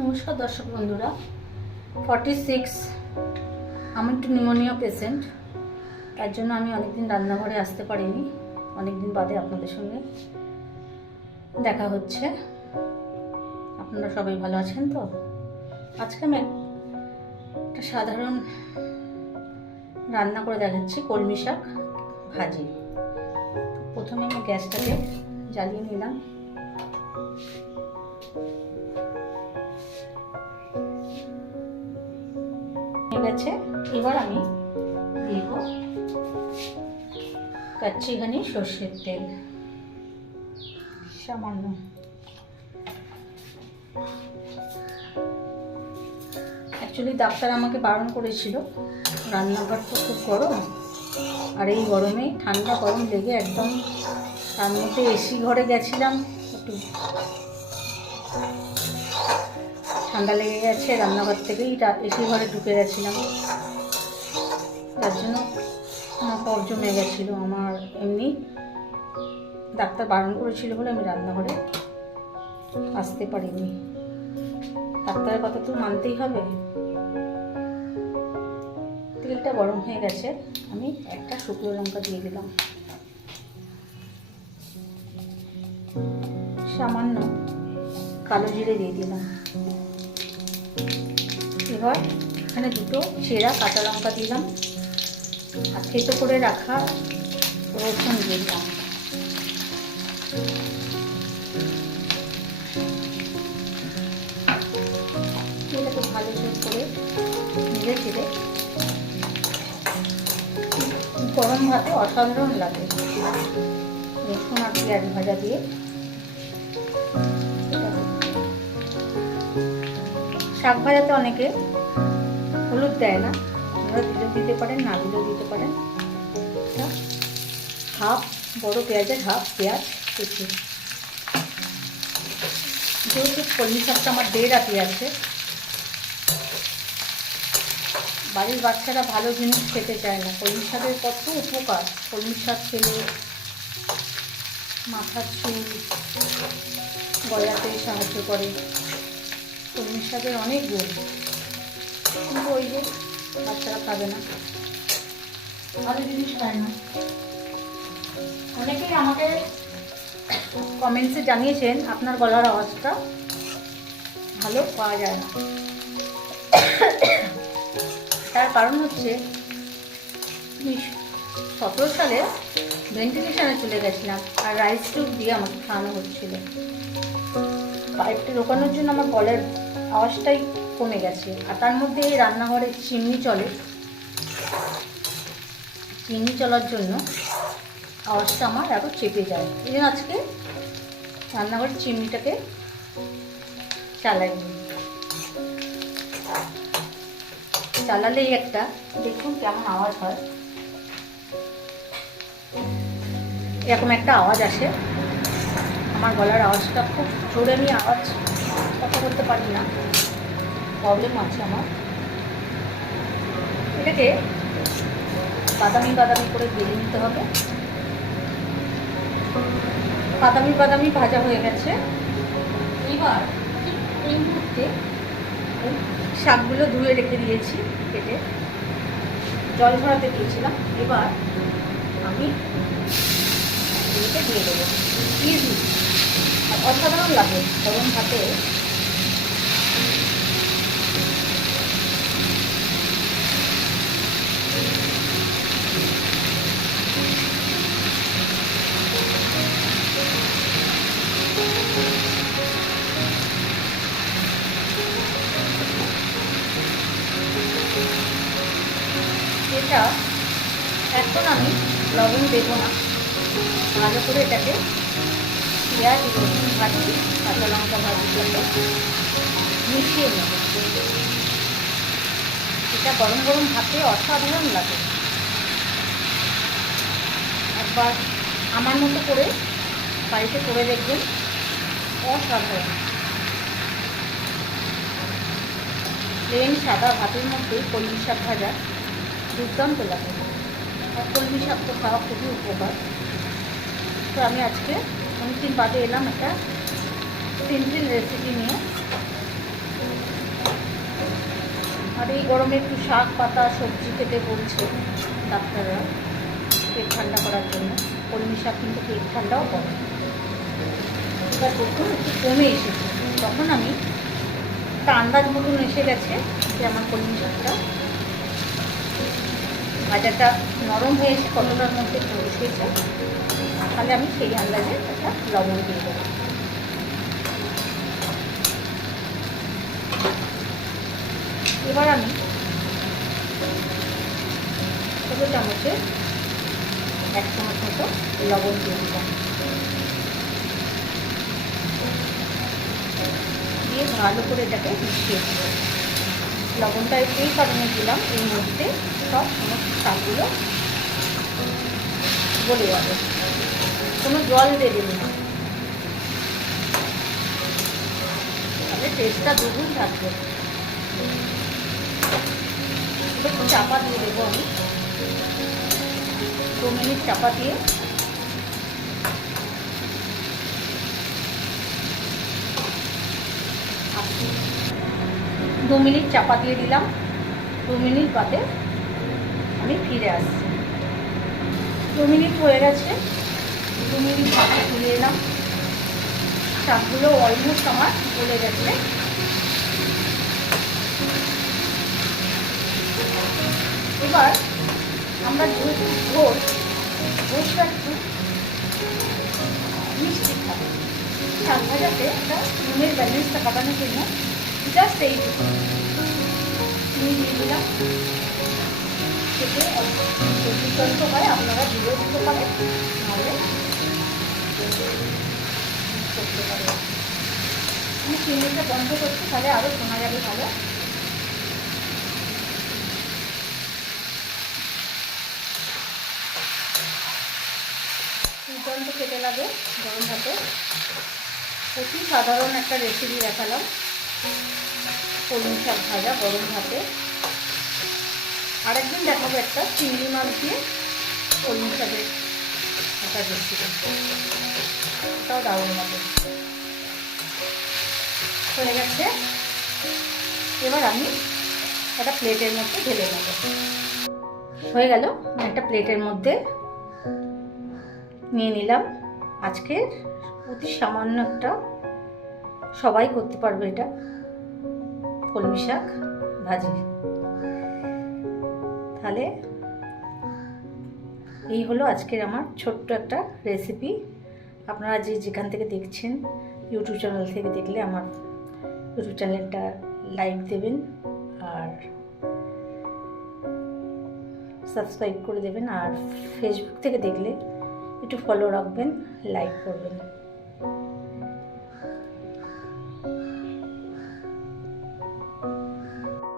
নমস্কার দর্শক বন্ধুরা। 46 আমি একটু নিউমোনিয়া পেশেন্ট, তার জন্য আমি অনেকদিন রান্নাঘরে আসতে পারিনি। অনেকদিন বাদে আপনাদের সঙ্গে দেখা হচ্ছে। আপনারা সবাই ভালো আছেন তো? আজকে আমি একটা সাধারণ রান্না করে দেখাচ্ছি, কলমি শাক ভাজি। প্রথমে আমি গ্যাসটাকে জ্বালিয়ে নিলাম। গেছে, এবার আমি দেব কাচ্চিঘানি সর্ষের তেল সামান্য। অ্যাকচুয়ালি ডাক্তার আমাকে বারণ করেছিল, রান্নাঘর তো খুব গরম, আর এই গরমে ঠান্ডা গরম লেগে একদম, তার মধ্যে এসি ঘরে গেছিলাম, একটু ঠান্ডা লেগে গেছে, রান্নাঘর থেকেই এসি ঘরে ঢুকে গেছিলাম, তার জন্য আমার কফ জমে গেছিলো আমার। এমনি ডাক্তার বারণ করেছিল বলে আমি রান্নাঘরে আসতে পারিনি। ডাক্তারের কথা তো মানতেই হবে। তেলটা গরম হয়ে গেছে, আমি একটা শুকনো লঙ্কা দিয়ে দিলাম, সামান্য কালো জিরে দিয়ে দিলাম। এবার এখানে দুটো চেরা কাঁচা লঙ্কা দিলাম, আর থেতো করে রাখা রসুন দিয়ে দিলাম। এটাকে ভালো করে নেড়ে চেড়ে, গরম ভাতে অসাধারণ লাগে রসুন আর পেঁয়াজ ভাজা দিয়ে। শাক ভাজাতে অনেকে হলুদ দেয় না, আপনারা দিলেও দিতে পারেন, না দিলেও দিতে পারেন। হাফ বড় পেঁয়াজের হাফ পেঁয়াজ কুচি। যেহেতু কলমি শাকটা আমার 1.5 আটি আছে, বাড়ির বাচ্চারা ভালো জিনিস খেতে চায় না। কলমি শাকের কত উপকার! কলমি শাক খেলে মাথার চুল গজাতে সাহায্য করে, কলমি শাকের অনেক গুণ। কিন্তু ওই যে বাচ্চারা খাবে না, ভালো জিনিস খায় না। অনেকেই আমাকে কমেন্টসে জানিয়েছেন আপনার গলার আওয়াজটা ভালো পাওয়া যায় না। তার কারণ হচ্ছে 2017 সালে ভেন্টিলেশনে চলে গেছিলাম, আর রাইস টিউব দিয়ে আমাকে খাওয়ানো হচ্ছিল। পাইপটা ঢোকানোর জন্য আমার গলার আওয়াজটাই কমে গেছে। আর তার মধ্যে এই রান্নাঘরে চিমনি চলে, চিমনি চলার জন্য আওয়াজটা আমার এত চেপে যায়। এই জন্য আজকে রান্নাঘরের চিমনিটাকে চালাইনি। চালালেই একটা দেখুন কেমন আওয়াজ হয়, এরকম একটা আওয়াজ আসে। আমার গলার আওয়াজটা খুব জোরে, আমি আওয়াজ কথা বলতে পারি না, প্রবলেম আছে আমার। এটাকে বাদামি বাদামি করে ভেজে নিতে হবে। বাদামি বাদামি ভাজা হয়ে গেছে। এবার এই মুহূর্তে শাকগুলো ধুয়ে রেখে দিয়েছি, কেটে জল ঝরাতে দিয়েছিলাম। এবার আমি এগুলোকে দিয়ে দেবো, ইজি আর অসাধারণ লাগে গরম ভাতে। এটা এখন আমি লবণ দেবো না, ভালো করে এটাকে পেঁয়াজ রসুন ভাজি কাঁচা লঙ্কা ভাজির সঙ্গে মিশিয়ে নেব। এটা গরম গরম ভাতে অসাধারণ লাগে। একবার আমার মতো করে বাড়িতে করে দেখবেন, অসাধারণ। প্লেন সাদা ভাতের মধ্যে কলমি শাক ভাজা দুর্দান্ত লাগে। আর কলমি শাক তো খাওয়া খুবই উপকার। তো আমি আজকে অনেকদিন বাদে এলাম একটা সিম্পল রেসিপি নিয়ে। আর এই গরমে একটু শাক পাতা সবজি খেতে বলছে ডাক্তাররা পেট ঠান্ডা করার জন্য। কলমি শাক কিন্তু পেট ঠান্ডাও করে। এবার দেখুন একটু কমে এসেছে, তখন আমি একটা আন্দাজ মতন এসে গেছে যে আমার কলমি শাকটা ভাজাটা নরম হয়ে এসে কতটার মধ্যে বসেছে, তাহলে আমি সেই আন্দাজে একটা লবণ দিয়ে দেবো। এবার আমি ছোটো চামচে 1 চামচ মতো লবণ দিয়ে দিলাম, দিয়ে ভালো করে এটাকে মিশিয়ে দেবো। লবণটা এই কারণে দিলাম, এর মধ্যে সব সমস্ত শাকগুলো গলে যাবে, কোনো জল দেবেন না, তাহলে টেস্টটা দুগুণ থাকবে। একটু চাপা দিয়ে দেবো আমি, 2 মিনিট চাপা দিয়ে দিলাম। 2 মিনিট বাদে আমি ফিরে আসছি। 2 মিনিট হয়ে গেছে, 2 মিনিট বাদে তুলে এলাম। শাকগুলো অলমোস্ট আমার গলে গেছে। এবার আমরা যেহেতু ভোজটা একটু মিষ্টি খাবো, শাক ভাজাতে একটা নুনের ব্যালেন্সটা কাটানোর জন্য জাস্ট এইটুকু চিনি দিয়ে দিলাম। খেতে দুর্দান্ত হয়, আপনারা দিলেও দিতে পারেন, নাহলে করতে পারেন। আমি চিনিটা বন্ধ করছি, তাহলে আরও শোনা যাবে ভালো। দুর্দান্ত খেতে লাগে গরম ভাতে। অতি সাধারণ একটা রেসিপি দেখালাম, কলমি শাক ভাজা গরম ভাতে। আরেকদিন দেখাবো একটা চিংড়ি মাছ দিয়ে কলমি শাকের একটা রেসিপি, ওটাও দারুণ হবে। হয়ে গেছে, এবার আমি একটা প্লেটের মধ্যে ঢেলে নেব। হয়ে গেল, একটা প্লেটের মধ্যে নিয়ে নিলাম। আজকের অতি সামান্য একটা, সবাই করতে পারবে এটা, কলমি শাক ভাজি। তাহলে এই হলো আজকের আমার ছোট্ট একটা রেসিপি। আপনারা যেখান থেকে দেখছেন, ইউটিউব চ্যানেল থেকে দেখলে আমার ইউটিউব চ্যানেলটা লাইক দেবেন আর সাবস্ক্রাইব করে দেবেন, আর ফেসবুক থেকে দেখলে একটু ফলো রাখবেন, লাইক করবেন।